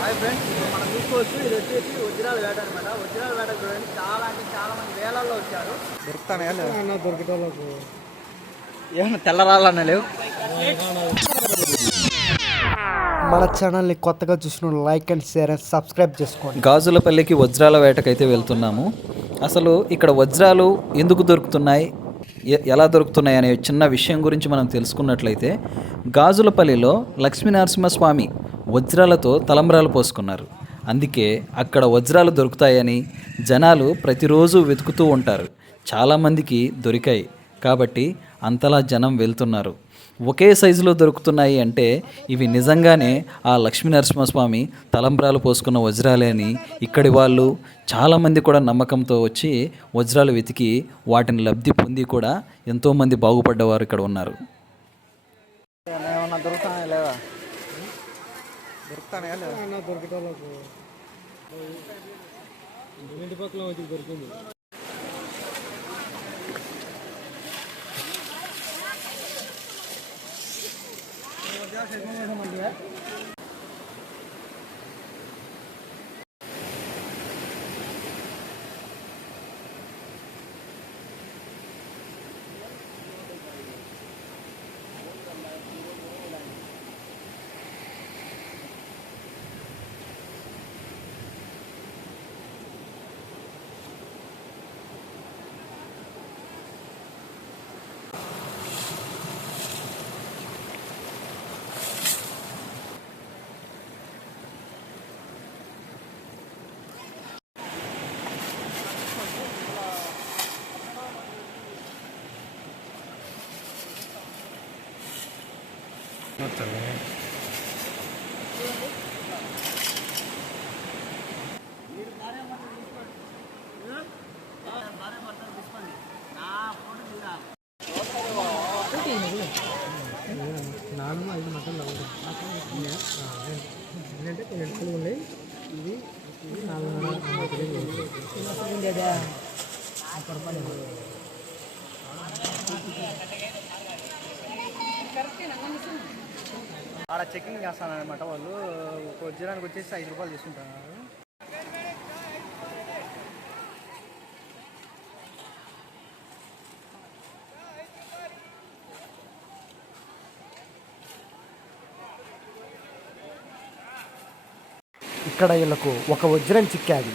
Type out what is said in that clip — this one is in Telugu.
హాయ్ ఫ్రెండ్స్ ఇప్పుడు మనం చూసుకోవచ్చు ఇది వచ్చేసి వజ్రాల వేట అనమాట వజ్రాల వేట చూడండి చాలా అంటే చాలా మంది వేలల్లో వచ్చారు. దొరుకుతానే దొరికేటోళ్ళకు. ఏమన్నా తెల్లరాళ్ళన్న లేవు? మన ఛానల్ని కొత్తగా చూసిన like and share and subscribe చేసుకోండి. గాజులపల్లికి వజ్రాల వేటకైతే వెళ్తున్నాము. అసలు ఇక్కడ వజ్రాలు ఎందుకు దొరుకుతున్నాయి? ఎలా దొరుకుతున్నాయి అనే చిన్న విషయం గురించి మనం తెలుసుకున్నట్లయితే గాజులపల్లిలో లక్ష్మీనరసింహస్వామి వజ్రాలతో తలంబ్రాలు పోసుకున్నారు. అందుకే అక్కడ వజ్రాలు దొరుకుతాయని జనాలు ప్రతిరోజు వెతుకుతూ ఉంటారు. చాలామందికి దొరికాయి. కాబట్టి అంతలా జనం వెళ్తున్నారు. ఒకే సైజులో దొరుకుతున్నాయి అంటే ఇవి నిజంగానే ఆ లక్ష్మీ నరసింహస్వామి తలంబ్రాలు పోసుకున్న వజ్రాలే అని ఇక్కడి వాళ్ళు చాలామంది కూడా నమ్మకంతో వచ్చి వజ్రాలు వెతికి వాటిని లబ్ధి పొంది కూడా ఎంతోమంది బాగుపడ్డవారు ఇక్కడ ఉన్నారు. దొరుకుతానే లేవా దొరుకుతానే లేవా నాలుగు ఐదు మటన్లు కొన్ని ఎంటలు ఉన్నాయి ఇది ఇది నాలుగు ఆడ చెకింగ్ చేస్తానమాట వాళ్ళు. ఒక వజ్రానికి వచ్చేసి ఐదు రూపాయలు తీసుకుంటున్నారు. ఇక్కడ వీళ్ళకు ఒక వజ్రం చిక్కాది.